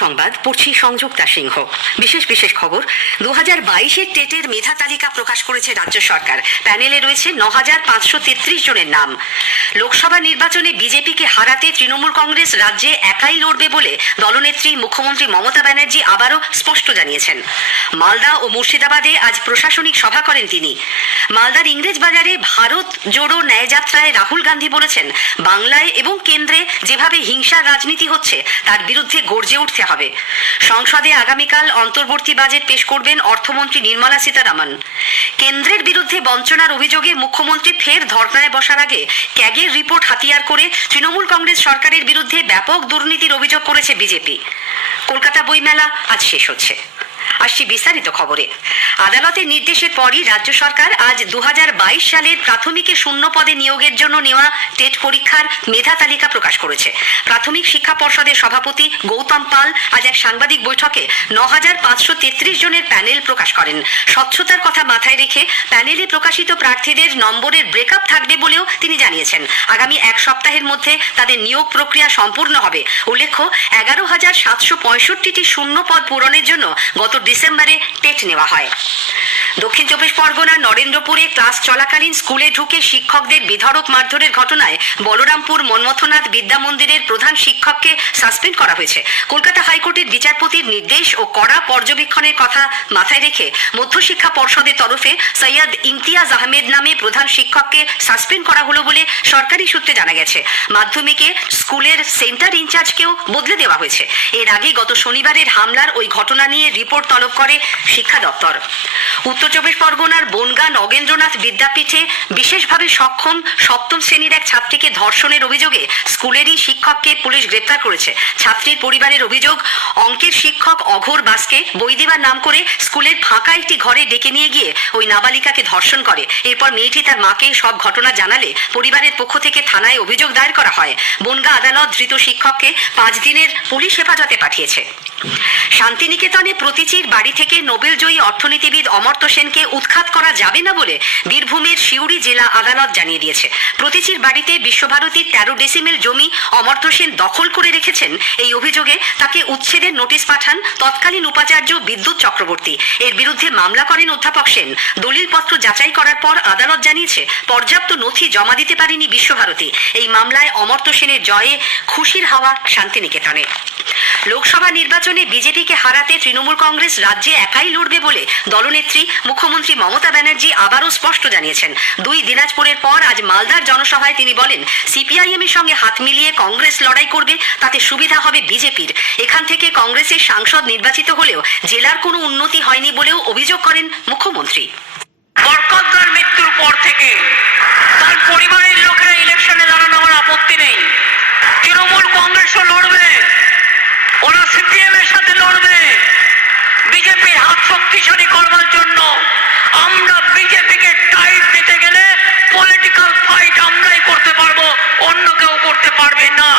সংবাদ পড়ছি সংযুক্তা সিংহ। বিশেষ খবর, 2022-এর টেটের মেধা তালিকা প্রকাশ করেছে রাজ্য সরকার। প্যানেলে রয়েছে 9,533 জনের নাম। লোকসভা নির্বাচনে বিজেপিকে হারাতে তৃণমূল কংগ্রেস রাজ্যে একাই লড়বে বলে দলনেত্রী মুখ্যমন্ত্রী মমতা ব্যানার্জি আবারও স্পষ্ট জানিয়েছেন। মালদা ও মুর্শিদাবাদে আজ প্রশাসনিক সভা করেন তিনি। মালদার ইংরেজবাজারে ভারত জোড়ো ন্যায়যাত্রায় রাহুল গান্ধী বলেছেন, বাংলায় এবং কেন্দ্রে যেভাবে হিংসার রাজনীতি হচ্ছে তার বিরুদ্ধে গর্জে উঠতে হবে। সংসদে আগামীকাল অন্তর্বর্তী বাজেট পেশ করবেন অর্থমন্ত্রী নির্মলা সীতারামন। কেন্দ্রের বিরুদ্ধে বঞ্চনার অভিযোগে মুখ্যমন্ত্রী ফের ধর্নায় বসার আগে ক্যাগের রিপোর্ট হাতিয়ার করে তৃণমূল কংগ্রেস সরকারের বিরুদ্ধে ব্যাপক দুর্নীতির অভিযোগ করেছে বিজেপি। কলকাতা বইমেলা আজ শেষ হচ্ছে। আসছি বিস্তারিত খবরে। আদালতের নির্দেশের পরই রাজ্য সরকার আজ 2022 সালের প্রাথমিকে শূন্য পদে নিয়োগের জন্য নেওয়া টেট পরীক্ষার মেধা তালিকা প্রকাশ করেছে। প্রাথমিক শিক্ষা পর্ষদের সভাপতি গৌতম পাল আজ এক সাংবাদিক বৈঠকে 9,533 জনের প্যানেল প্রকাশ করেন। স্বচ্ছতার কথা মাথায় রেখে প্যানেলে প্রকাশিত প্রার্থীদের নম্বরের ব্রেকআপ থাকবে বলেও তিনি জানিয়েছেন। আগামী এক সপ্তাহের মধ্যে তাদের নিয়োগ প্রক্রিয়া সম্পূর্ণ হবে। উল্লেখ্য, 11,765টি শূন্য পদ পূরণের জন্য গত ডিসেম্বরে টেট নেওয়া হয়। দক্ষিণ চব্বিশ পরগনার নরেন্দ্রপুরে ক্লাস চলাকালীন স্কুলে ঢুকে শিক্ষকদের বেধড়ক মারধরের ঘটনায় বলরামপুর মন্মথনাথ বিদ্যা মন্দিরের প্রধান শিক্ষককে সাসপেন্ড করা হয়েছে। কলকাতা হাইকোর্টের বিচারপতির নির্দেশ ও কড়া পর্যবেক্ষণের কথা মাথায় রেখে মধ্যশিক্ষা পর্ষদের তরফে সৈয়দ ইমতিয়াজ আহমেদ নামে প্রধান শিক্ষককে সাসপেন্ড করা হলো বলে সরকারি সূত্রে জানা গেছে। মাধ্যমিকে স্কুলের সেন্টার ইনচার্জকেও বদলে দেওয়া হয়েছে। এর আগে গত শনিবারের হামলার ওই ঘটনা নিয়ে রিপোর্ট তলব করে শিক্ষা দপ্তর। উত্তর চব্বিশ পরগনার বনগাঁ নগেন্দ্রনাথ বিদ্যাপীঠে বিশেষভাবে সক্ষম সপ্তম শ্রেণীর এক ছাত্রীকে ধর্ষণের অভিযোগে স্কুলেরই শিক্ষককে পুলিশ গ্রেপ্তার করেছে। ছাত্রীর পরিবারের অভিযোগ, অঙ্কের শিক্ষক অঘোর বাসকে বই দেওয়ার নাম করে স্কুলের ফাঁকা একটি ঘরে ডেকে নিয়ে গিয়ে ওই নাবালিকাকে ধর্ষণ করে। এরপর মেয়েটি তার মাকে সব ঘটনা জানালে পরিবারের পক্ষ থেকে থানায় অভিযোগ দায়ের করা হয়। বনগাঁ আদালত ধৃত শিক্ষককে 5 দিনের পুলিশ হেফাজতে পাঠিয়েছে। শান্তিনিকেতনে প্রতীচীর বাড়ি থেকে নোবেলজয়ী অর্থনীতিবিদ অমর্ত্য সেনকে উৎখাত করা যাবে না বলে বীরভূমের সিউড়ি জেলা আদালত জানিয়ে দিয়েছে। প্রতীচীর বাড়িতে বিশ্বভারতীর 13 ডেসিমেল জমি অমর্ত্য সেন দখল করে রেখেছেন। এই অভিযোগে তাকে উচ্ছেদের নোটিশ পাঠান তৎকালীন উপাচার্য বিদ্যুৎ চক্রবর্তী। এর বিরুদ্ধে মামলা করেন অধ্যাপক সেন। দলিলপত্র যাচাই করার পর আদালত জানিয়েছে পর্যাপ্ত নথি জমা দিতে পারেনি বিশ্বভারতী। এই মামলায় অমর্ত্য সেনের জয়ে খুশির হাওয়া শান্তিনিকেতনে। লোকসভা নির্বাচনে বিজেপিকে হারাতে তৃণমূল কংগ্রেস রাজ্যে একাই লড়বে বলে দলনেত্রী মুখ্যমন্ত্রী মমতা ব্যানার্জি আবারও স্পষ্ট জানিয়েছেন। 2 দিনাজপুরের পর আজ মালদার জনসভায় তিনি বলেন, সিপিআইএম এর সঙ্গে হাত মিলিয়ে কংগ্রেস লড়াই করবে, তাতে সুবিধা হবে বিজেপির। এখান থেকে কংগ্রেসের সাংসদ নির্বাচিত হলেও জেলার কোনো উন্নতি হয়নি বলেও অভিযোগ করেন মুখ্যমন্ত্রী। বরকতদার মৃত্যুর পর থেকে তার পরিবারের লোকেরা ইলেকশনে দাঁড়ানো আমার আপত্তি নেই। তৃণমূল কংগ্রেসও লড়বে, ওরা সিপিএম এর সাথে লড়বে। বিজেপির হাত শক্তিশালী করবার জন্য আমরা বিজেপিকে টাইট দিতে গেলে পলিটিক্যাল ফাইট আমরাই করতে পারবো, অন্য কেউ করতে পারবে না।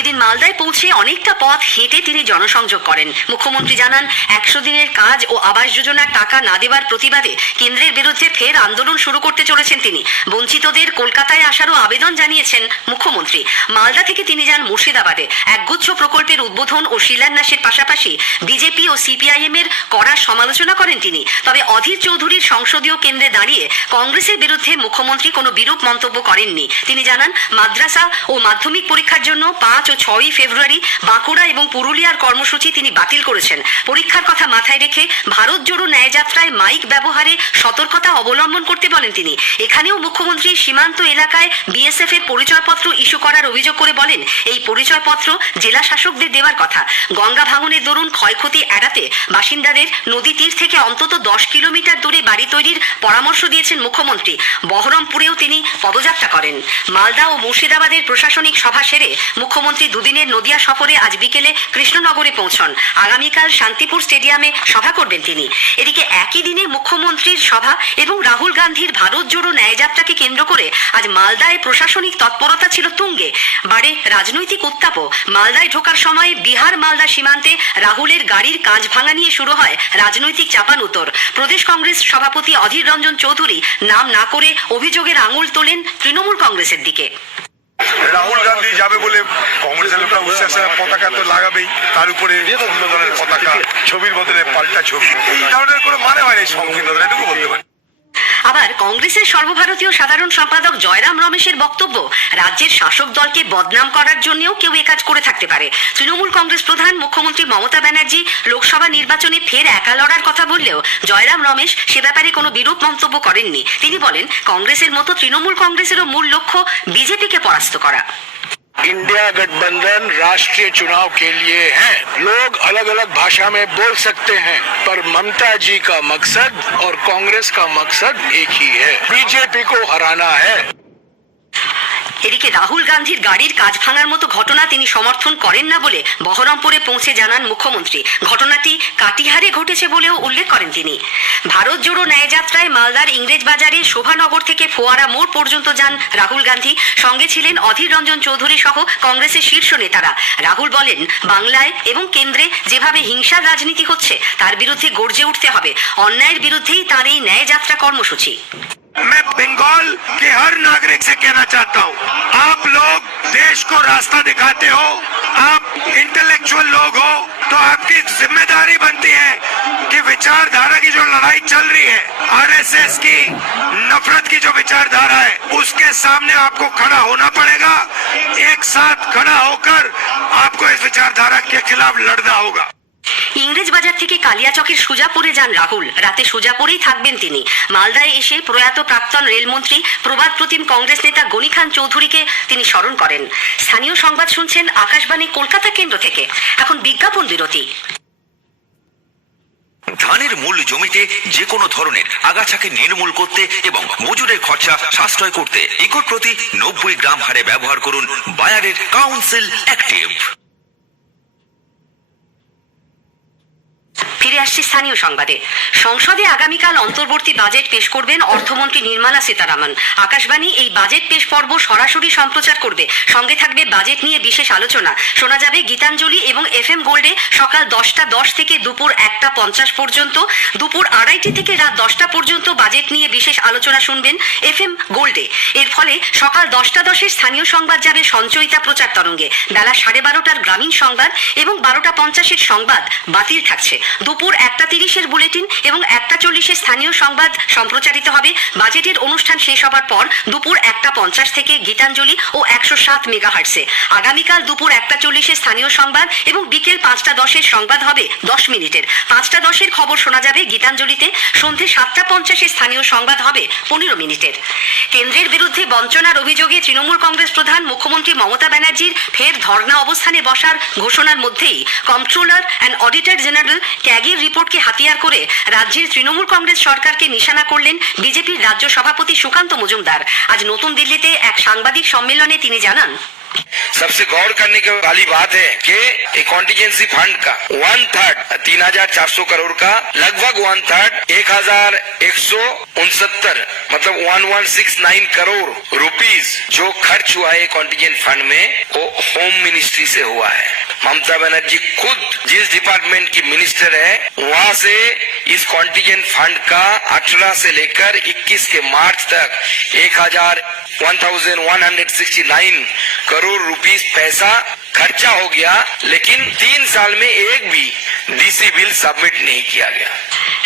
এদিন মালদায় পৌঁছে অনেকটা পথ হেঁটে তিনি জনসংযোগ করেন। মুখ্যমন্ত্রী জানান, 100 দিনের কাজ ও আবাস যোজনার টাকা না দেওয়ার প্রতিবাদে কেন্দ্রের বিরুদ্ধে ফের আন্দোলন শুরু করতে চলেছেন তিনি। বঞ্চিতদের কলকাতায় আসারও আবেদন জানিয়েছেন মুখ্যমন্ত্রী। মালদা থেকে তিনি যান মুর্শিদাবাদে। একগুচ্ছ প্রকল্পের উদ্বোধন ও শিলান্যাসের পাশাপাশি বিজেপি ও সিপিআইএম এর কড়া সমালোচনা করেন তিনি। তবে অধীর চৌধুরীর সংসদীয় কেন্দ্রে দাঁড়িয়ে কংগ্রেসের বিরুদ্ধে মুখ্যমন্ত্রী কোনো বিরূপ মন্তব্য করেননি। তিনি জানান, মাদ্রাসা ও মাধ্যমিক পরীক্ষার জন্য 5 ও 6 ফেব্রুয়ারি বাঁকুড়া এবং পুরুলিয়ার কর্মসূচি তিনি বাতিল করেছেন। পরীক্ষার কথা মাথায় রেখে ভারত জোড়ো ন্যায়যাত্রায় মাইক ব্যবহারে সতর্কতা অবলম্বন করতে বলেন তিনি। এখানেও মুখ্যমন্ত্রী সীমান্ত এলাকায় বিএসএফ এর পরিচয়পত্র ইস্যু করার অভিযোগ করে বলেন, এই পরিচয়পত্র জেলা শাসকদের দেওয়ার কথা। গঙ্গা ভাঙনের দরুন ক্ষয়ক্ষতি এড়াতে বাসিন্দাদের নদী তীর থেকে অন্তত 10 কিলোমিটার দূরে বাড়ি তৈরির পরামর্শ দিয়েছেন মুখ্যমন্ত্রী। বহরমপুরেও তিনি পদযাত্রা করেন। মালদা ও মুর্শিদাবাদের প্রশাসনিক সভা সেরে মুখ্যমন্ত্রী 2 দিনের নদিয়া সফরে আজ বিকেলে কৃষ্ণনগরে পৌঁছন। আগামীকাল শান্তিপুর স্টেডিয়ামে সভা করবেন তিনি। এদিকে একই দিনে মুখ্যমন্ত্রীর সভা এবং রাহুল গান্ধীর ভারত জোড়ো ন্যায়যাত্রাকে কেন্দ্র করে আজ মালদায় প্রশাসনিক তৎপরতা ছিল তুঙ্গে। বাড়ে রাজনৈতিক উত্তাপও। মালদায় ঢোকার সময় বিহার মালদা সীমান্তে রাহুলের গাড়ির কাঁচ ভাঙা নিয়ে শুরু হয় রাজনৈতিক চাপানুতর। প্রদেশ কংগ্রেস সভাপতি অধীর রঞ্জন চৌধুরী নাম না করে অভিযোগের আঙুল তোলেন তৃণমূল কংগ্রেসের দিকে। রাহুল গান্ধী যাবে বলে কংগ্রেসের লোকরা উচ্ছ্বাসে পতাকা তো লাগাবেই, তার উপরে অন্য দলের পতাকা, ছবির বদলে পাল্টা ছবি। এই ধরনের কোনো মানে হয় না এই সংকীর্ণতা, এটুকু বলতে পারি। আবার কংগ্রেসের সর্বভারতীয় সাধারণ সম্পাদক জয়রাম রমেশের বক্তব্য, রাজ্যের শাসক দলকে বদনাম করার জন্যও কেউ একাজ করে থাকতে পারে। তৃণমূল কংগ্রেস প্রধান মুখ্যমন্ত্রী মমতা ব্যানার্জি লোকসভা নির্বাচনে ফের একা লড়ার কথা বললেও জয়রাম রমেশ সে ব্যাপারে কোনো বিরূপ মন্তব্য করেননি। তিনি বলেন, কংগ্রেসের মতো তৃণমূল কংগ্রেসেরও মূল লক্ষ্য বিজেপিকে পরাস্ত করা। इंडिया गठबंधन राष्ट्रीय चुनाव के लिए है। लोग अलग अलग भाषा में बोल सकते हैं, पर ममता जी का मकसद और कांग्रेस का मकसद एक ही है, बीजेपी को हराना है। এদিকে রাহুল গান্ধীর গাড়ির কাজ ভাঙার মতো ঘটনা তিনি সমর্থন করেন না বলে বহরমপুরে পৌঁছে জানান মুখ্যমন্ত্রী। ঘটনাটি কাটিহারে ঘটেছে বলেও উল্লেখ করেন তিনি। ভারত জোড়ো ন্যায়যাত্রায় মালদার ইংরেজ বাজারে শোভানগর থেকে ফোয়ারা মোড় পর্যন্ত যান রাহুল গান্ধী। সঙ্গে ছিলেন অধীর রঞ্জন চৌধুরী সহ কংগ্রেসের শীর্ষ নেতারা। রাহুল বলেন, বাংলায় এবং কেন্দ্রে যেভাবে হিংসার রাজনীতি হচ্ছে তার বিরুদ্ধে গর্জে উঠতে হবে। অন্যায়ের বিরুদ্ধেই তার এই ন্যায়যাত্রা কর্মসূচি। मैं बंगाल के हर नागरिक से कहना चाहता हूँ, आप लोग देश को रास्ता दिखाते हो, आप इंटेलेक्चुअल लोग हो, तो आपकी जिम्मेदारी बनती है कि विचारधारा की जो लड़ाई चल रही है, आरएसएस की नफरत की जो विचारधारा है, उसके सामने आपको खड़ा होना पड़ेगा। एक साथ खड़ा होकर आपको इस विचारधारा के खिलाफ लड़ना होगा। ইংরেজ বাজার থেকে কালিয়াচকের সুজাপুরে যান রাহুল। রাতে সুজাপুরেই থাকবেন তিনি। মালদায় এসে প্রয়াত প্রাক্তন রেলমন্ত্রী প্রবাদ প্রতিম কংগ্রেস নেতা গনি খান চৌধুরীকে তিনি স্মরণ করেন। স্থানীয় সংবাদ শুনছেন আকাশবাণী কলকাতা কেন্দ্র থেকে। এখন বিজ্ঞাপন বিরতি। ধানের মূল জমিতে যে কোনো ধরনের আগাছাকে নির্মূল করতে এবং মজুরের খরচা সাশ্রয় করতে একর প্রতি 90 গ্রাম হারে ব্যবহার করুন বায়ারের কাউন্সিল অ্যাক্টিভ। ফিরে আসছি স্থানীয় সংবাদে। সংসদে আগামীকাল অন্তর্বর্তী বাজেট পেশ করবেন অর্থমন্ত্রী নির্মলা সীতারামন। আকাশবাণী এই বাজেট পেশ পর্ব সরাসরি সম্প্রচার করবে। সঙ্গে থাকবে বাজেট নিয়ে বিশেষ আলোচনা। শোনা যাবে গীতাঞ্জলি এবং FM গোল্ডে সকাল 10টা 10 থেকে দুপুর 1টা 50 পর্যন্ত, দুপুর 2:30 থেকে রাত 10টা পর্যন্ত বাজেট নিয়ে বিশেষ আলোচনা শুনবেন FM গোল্ডে। এর ফলে সকাল 10টা 10 স্থানীয় সংবাদ যাবে সঞ্চয়িতা প্রচার তরঙ্গে। বেলা 12:30টার গ্রামীণ সংবাদ এবং 12টা 50 সংবাদ বাতিল থাকছে। দুপুর 1টা 30 বুলেটিন এবং 1টা 40 স্থানীয় সংবাদ সম্প্রচারিত হবে। বাজেটের অনুষ্ঠান শেষ হবার পর দুপুর 1টা 50 থেকে গীতাঞ্জলি ও 107 মেগাহার্টসে। আগামীকাল দুপুর 1টা 40 স্থানীয় সংবাদ এবং বিকেল 5টা 10 সংবাদ হবে 10 মিনিটের। 5টা 10 খবর শোনা যাবে গীতাঞ্জলিতে। সন্ধে 7টা 50 স্থানীয় সংবাদ হবে 15 মিনিটের। কেন্দ্রের বিরুদ্ধে বঞ্চনার অভিযোগে তৃণমূল কংগ্রেস প্রধান মুখ্যমন্ত্রী মমতা ব্যানার্জির ফের ধর্ণা অবস্থানে বসার ঘোষণার মধ্যেই কন্ট্রোলার অ্যান্ড অডিটর জেনারেল ক্যাগের রিপোর্টকে হাতিয়ার করে রাজ্যের তৃণমূল কংগ্রেস সরকারকে নিশানা করলেন বিজেপির রাজ্য সভাপতি সুকান্ত মজুমদার। আজ নতুন দিল্লিতে এক সাংবাদিক সম্মেলনে তিনি জানান, सबसे गौर करने की वाली बात है कि एक कॉन्टिजेंसी फंड का 1/3 3,400 करोड़ का लगभग 1/3 1,169 मतलब 1169 करोड़ रुपीस जो खर्च हुआ है कॉन्टिजेंट फंड में वो होम मिनिस्ट्री से हुआ है। ममता बनर्जी खुद जिस डिपार्टमेंट की मिनिस्टर है वहाँ से इस कॉन्टिजेंट फंड का 18 से लेकर 21 के मार्च तक 1169 करोड़ रुपीस पैसा खर्चा हो गया, लेकिन 3 साल में एक भी डीसी बिल सबमिट नहीं किया गया।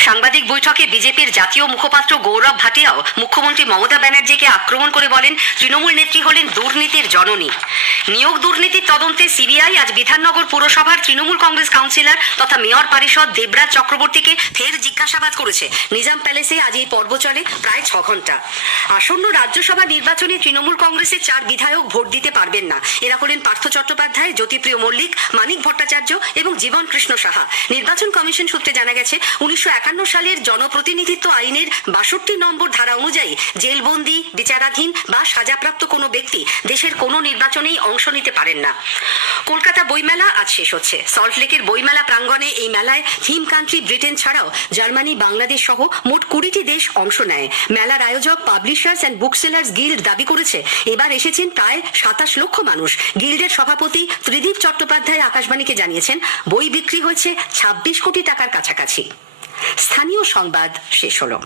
সাংবাদিক বৈঠকে বিজেপির জাতীয় মুখপাত্র গৌরব ভাটিয়াও মুখ্যমন্ত্রী মমতা ব্যানার্জিকে আক্রমণ করে বলেন, তৃণমূল নেত্রী হলেন দুর্নীতির জননী। নিয়োগ দুর্নীতির তদন্তে সিবিআই আজ বিধাননগর পুরসভার তৃণমূল কংগ্রেস কাউন্সিলর তথা মেয়র পরিষদ দেবরাজ চক্রবর্তীকে ফের জিজ্ঞাসাবাদ করেছে। নিজাম প্যালেসে আজ এই পর্ব চলে প্রায় 6 ঘন্টা। আসন্ন রাজ্যসভা নির্বাচনে তৃণমূল কংগ্রেসের 4 বিধায়ক ভোট দিতে পারবেন না। এরা হলেন পার্থ চট্টোপাধ্যায়, জ্যোতিপ্রিয় মল্লিক, মানিক ভট্টাচার্য এবং জীবন কৃষ্ণ সাহা। নির্বাচন কমিশন সূত্রে জানা গেছে 1951 সালের জনপ্রতিনিধিত্ব আইনের 62 নম্বর ধারা অনুযায়ী জেলবন্দি, বিচারাধীন বা সাজাপ্রাপ্ত কোনো ব্যক্তি দেশের কোনো নির্বাচনেই অংশ নিতে পারেন না। কলকাতা বইমেলা আজ শেষ হচ্ছে। সল্টলেকের বইমেলা প্রাঙ্গণে এই মেলায় থিম কান্ট্রি ব্রিটেন ছাড়াও জার্মানি, বাংলাদেশ সহ মোট 20টি দেশ অংশ নেয়। মেলার আয়োজক পাবলিশার্স অ্যান্ড বুকসেলার্স গিল্ড দাবি করেছে এবার এসেছেন প্রায় 27 লক্ষ মানুষ। গিল্ডের সভাপতি ত্রিদীপ চট্টোপাধ্যায় আকাশবাণীকে জানিয়েছেন বই বিক্রি হয়েছে 26 কোটি টাকার কাছাকাছি। স্থানীয় সংবাদ শেষ হলো।